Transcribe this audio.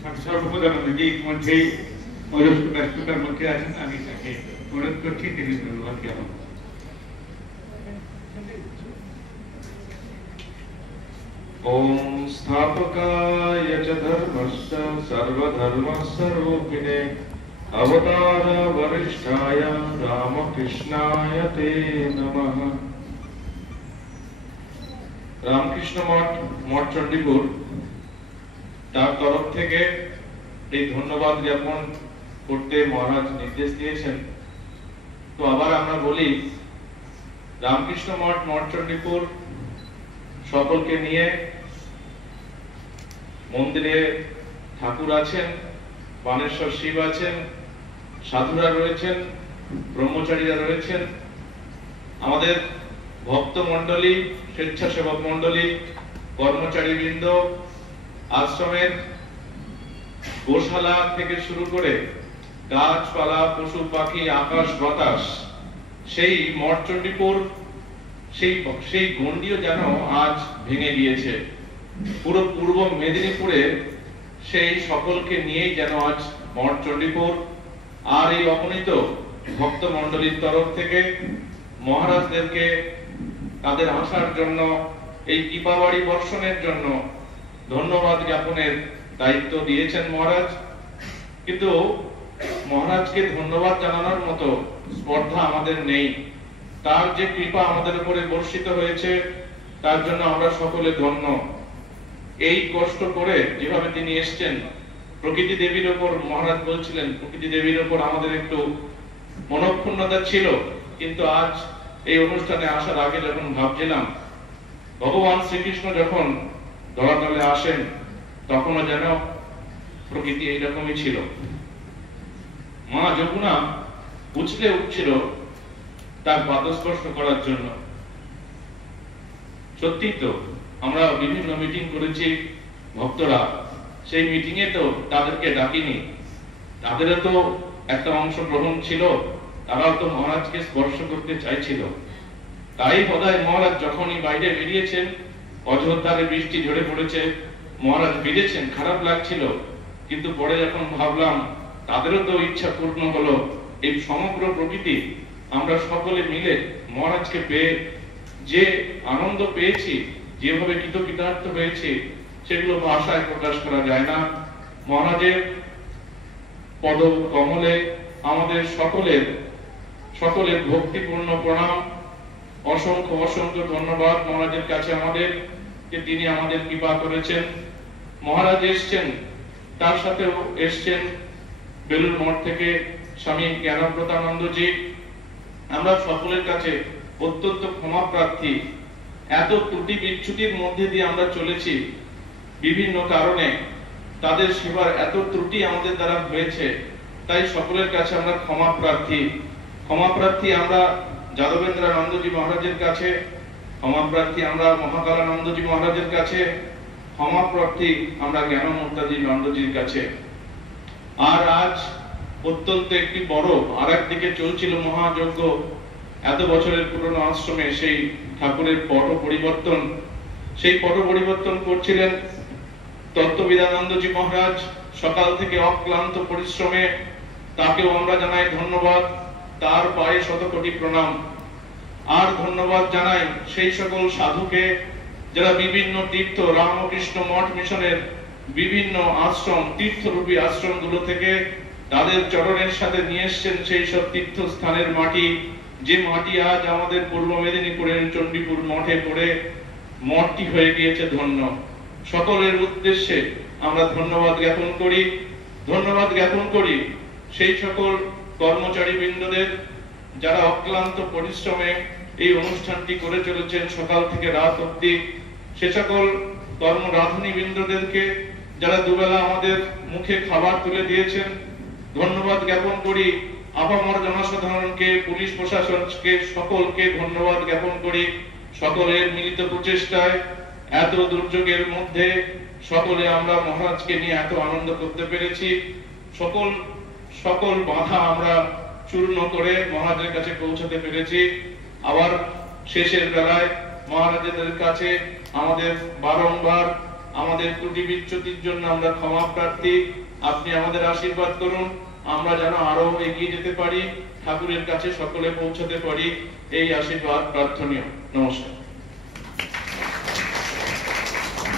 সর্বপ্রধানমন্ত্রী ইতিমধ্যেই ব্যস্ততার মধ্যে আছেন, আমি তাকে অনুরোধ করছি তিনি ধন্যবাদ জ্ঞাপন। ओम स्थापकाय च धर्मस्य सर्वधर्मस्वरूपिणे अवतार वरिष्ठाय रामकृष्णाय ते नमः। রামকৃষ্ণ মঠ চণ্ডীপুর তার তরফ থেকে এই ধন্যবাদ জ্ঞাপন করতে মহারাজ নির্দেশ দিয়েছেন। তো আবার আমরা বলি, রামকৃষ্ণ মঠ চণ্ডীপুর সকলকে নিয়ে মন্দিরে ঠাকুর আছেন, বানেশ্বর শিব আছেন, সাধুরা রয়েছেন, ব্রহ্মচারীরা রয়েছেন, আমাদের ভক্ত মণ্ডলী, স্বেচ্ছাসেবক মণ্ডলী, কর্মচারীবৃন্দ, আশ্রমের গোশালা থেকে শুরু করে গাছপালা, পশু পাখি, আকাশ বাতাস, সেই মঠ চণ্ডীপুর সেই গণ্ডিও যেন আজ ভেঙে গিয়েছে। পুরো পূর্ব মেদিনীপুরে সেই সকলকে নিয়েই যেন আজ মঠ চণ্ডীপুর আর এই অগণিত ভক্ত মণ্ডলীর তরফ থেকে মহারাজদেরকে তাদের আসার জন্য, এই কৃপাবাড়ি বর্ষণের জন্য ধন্যবাদ জ্ঞাপনের দায়িত্ব দিয়েছেন মহারাজ। কিন্তু মহারাজকে ধন্যবাদ জানানোর মতো স্পর্ধা আমাদের নেই। তার যে কৃপা আমাদের উপরে বর্ষিত হয়েছে তার জন্য আমরা সকলে ধন্য। এই কষ্ট করে যেভাবে তিনি এসছেন, প্রকৃতি দেবীর উপর মহারাজ বলছিলেন, প্রকৃতি দেবীর উপর আমাদের একটু মনক্ষুণ্ণতা ছিল, কিন্তু আজ এই অনুষ্ঠানে আসার আগে যখন ভাবছিলাম ভগবান শ্রীকৃষ্ণ যখন ধরাতলে আসেন তখনও যেন প্রকৃতি এইরকমই ছিল। মা যমুনা উছলে উঠছিল তার পাদস্পর্শ করার জন্য। সত্যি তো আমরা বিভিন্ন মিটিং করেছি, ভক্তরা সেই মিটিং এ তো তাদেরকে ডাকিনি, তাদেরও তো একটা অংশগ্রহণ ছিল, তারাও তো মহারাজকে স্পর্শ করতে চাইছিল। তাই বোধহয় মহারাজ যখনই বাইরে বেরিয়েছেন, অযোধ্যারে বৃষ্টি ঝরে পড়েছে, মহারাজ বেরিয়েছেন, খারাপ লাগছিল, কিন্তু পরে যখন ভাবলাম তাদেরও তো ইচ্ছা পূর্ণ হলো। এই সমগ্র প্রকৃতি আমরা সকলে মিলে মহারাজকে পেয়ে যে আনন্দ পেয়েছি, যেভাবে কৃতকৃতার্থ হয়েছে, সেগুলো ভাষায় প্রকাশ করা যায় না। মহারাজের পদ কমলে আমাদের সকলের ভক্তিপূর্ণ প্রণাম, অসংখ্য অসংখ্য ধন্যবাদ মহারাজের কাছে আমাদের, যে তিনি আমাদের কৃপা করেছেন। মহারাজ এসছেন, তার সাথেও এসছেন বেলুর মঠ থেকে স্বামী জ্ঞানব্রতানন্দজি। আমরা সকলের কাছে অত্যন্ত ক্ষমা প্রার্থী। এত ত্রুটি বিচ্যুতির মধ্যে দিয়ে আমরা চলেছি, বিভিন্ন কারণে তাদের সেবার এত ত্রুটি আমাদের দ্বারা হয়েছে, তাই সকলের কাছে আমরা ক্ষমা প্রার্থী। আমরা যাদবেন্দ্রানন্দজি মহারাজের কাছে ক্ষমা প্রার্থী, আমরা মহাকালানন্দজি মহারাজের কাছে ক্ষমা প্রার্থী, আমরা জ্ঞানমূর্তাজি নন্দজির কাছে। আর আজ অত্যন্ত একটি বড় আর একদিকে চলছিল মহাযজ্ঞ। এত বছরের পুরনো আশ্রমে সেই ঠাকুরের পট পরিবর্তন, সেই পট পরিবর্তন করছিলেন তত্ত্ববিদানন্দজি মহারাজ। সকাল থেকে অক্লান্ত পরিশ্রমে, তাকেও আমরা জানাই ধন্যবাদ, তার পায়ে শতকোটি প্রণাম। আর ধন্যবাদ জানাই সেই সকল সাধুকে যারা বিভিন্ন তীর্থ, রামকৃষ্ণ মঠ মিশনের বিভিন্ন আশ্রম, তীর্থরূপী আশ্রমগুলো থেকে তাদের চরণের সাথে নিয়ে এসছেন সেই সব তীর্থস্থানের মাটি, যে মাটি আজ আমাদের পূর্ব মেদিনীপুরের চণ্ডীপুর মঠে পড়ে মঠটি হয়ে গিয়েছে ধন্য। সকলের উদ্দেশ্যে আমরা ধন্যবাদ জ্ঞাপন করি সেই সকল কর্মচারী বৃন্দদের যারা অক্লান্ত পরিশ্রমে এই অনুষ্ঠানটি করে চলেছেন সকাল থেকে রাত অবধি, সে সকল কর্মরাধনী বৃন্দদেরকে যারা দুবেলা আমাদের মুখে খাবার তুলে দিয়েছেন। ধন্যবাদ জ্ঞাপন করি আপামর জনসাধারণকে, পুলিশ প্রশাসনকে, সকলকে ধন্যবাদ জ্ঞাপন করি। সকলের মিলিত প্রচেষ্টায় এত দুর্যোগের মধ্যে সকলে আমরা মহারাজকে নিয়ে এত আনন্দ করতে পেরেছি। সকল বাধা আমরা চূর্ণ করে মহারাজের কাছে পৌঁছাতে পেরেছি। আবার শেষের বেলায় মহারাজের কাছে আমাদের বারংবার আমাদের ত্রুটি বিচ্যুতির জন্য আমরা ক্ষমা প্রার্থী। আপনি আমাদের আশীর্বাদ করুন, আমরা যেন আরো এগিয়ে যেতে পারি, ঠাকুরের কাছে সকলে পৌঁছতে পারি, এই আশীর্বাদ প্রার্থনীয়। নমস্কার।